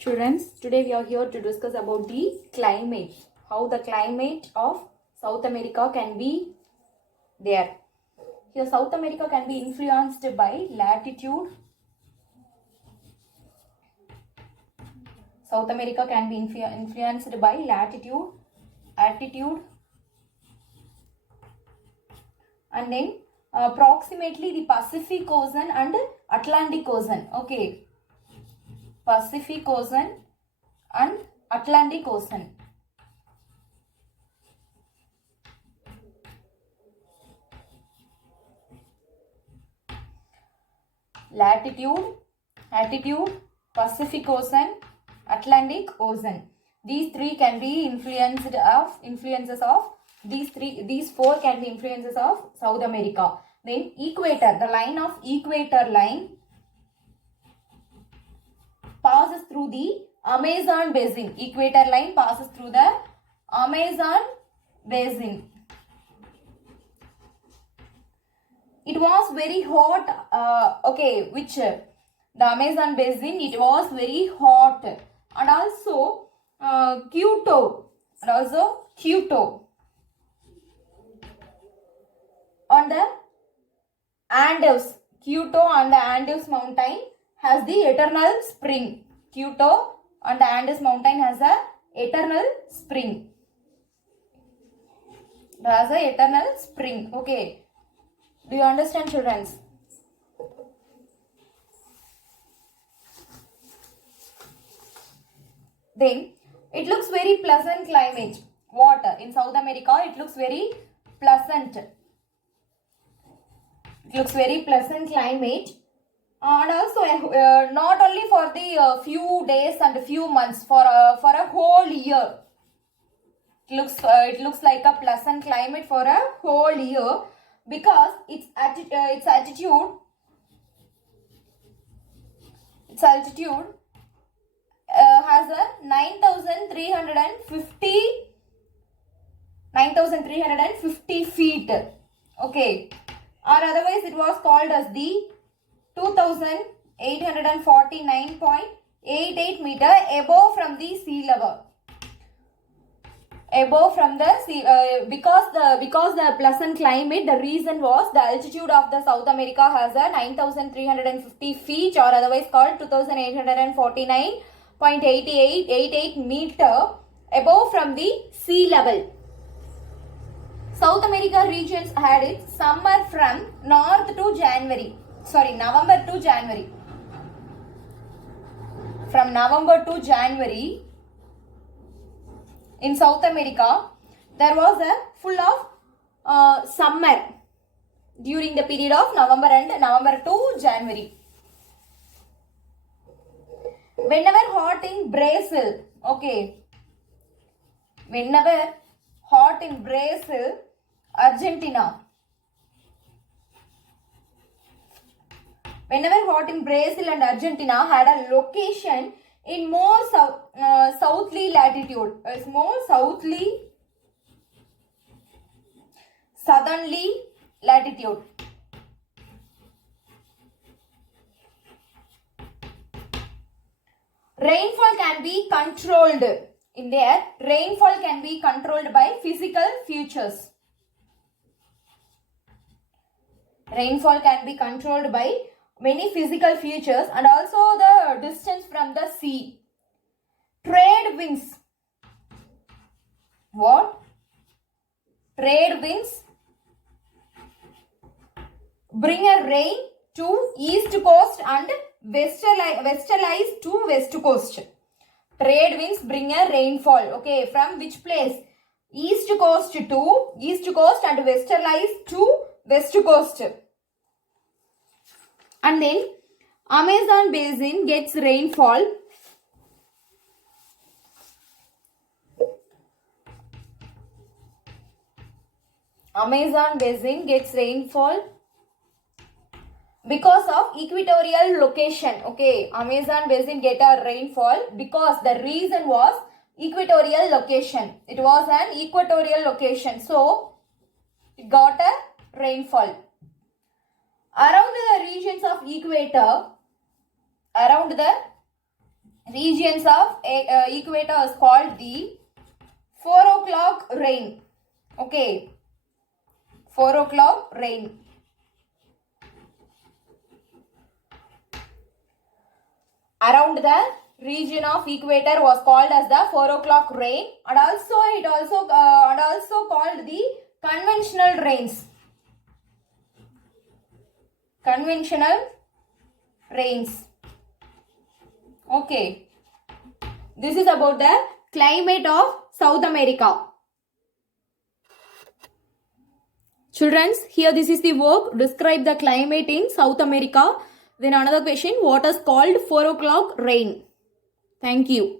Students, today we are here to discuss about the climate. How the climate of South America can be there. Here South America can be influenced by latitude. South America can be influenced by latitude, altitude, and then approximately the Pacific Ocean and Atlantic Ocean. Okay. Pacific Ocean and Atlantic Ocean. Latitude, altitude, Pacific Ocean, Atlantic Ocean. These three can be influences of these four can be influences of South America. Then equator, the line of equator line passes through the Amazon basin. Equator line passes through the Amazon basin. It was very hot. The Amazon basin, it was very hot. And also Kyoto. On the Andes. Kyoto on the Andes mountain has the eternal spring. Kyoto on the Andes mountain has a eternal spring. It has a eternal spring. Okay. Do you understand, children? Then it looks very pleasant climate. Water in South America, it looks very pleasant. It looks very pleasant climate. And also not only for the few days and few months, for a whole year. It looks like a pleasant climate for a whole year because its altitude has a 9,350 feet. Okay, or otherwise it was called as the 2,849.88 meter above from the sea level. Above from the sea, because the pleasant climate, the reason was the altitude of the South America has a 9,350 feet, or otherwise called 2,849.88 meter above from the sea level. South America regions had its summer from November to January. From November to January, in South America, there was a full of summer during the period of November to January. Whenever hot in Brazil, Argentina. Whenever hot in Brazil and Argentina had a location in more southerly latitude, southerly latitude. Rainfall can be controlled in there. Rainfall can be controlled by physical features. Rainfall can be controlled by many physical features and also the distance from the sea. Trade winds. What? Trade winds bring a rain to east coast and westerlies to west coast. Trade winds bring a rainfall. Okay, from which place? East coast and westerlies to west coast. And then Amazon basin gets rainfall. Amazon basin gets rainfall because of equatorial location. Okay, Amazon basin get a rainfall because the reason was equatorial location. It was an equatorial location, so it got a rainfall. Around the regions of equator, around the regions of equator is called the 4 o'clock rain. Okay, 4 o'clock rain. Around the region of equator was called as the 4 o'clock rain, and also called the conventional rains. Conventional rains. Okay, this is about the climate of South America. Children, here this is the work. Describe the climate in South America. Then another question, what is called 4 o'clock rain? Thank you.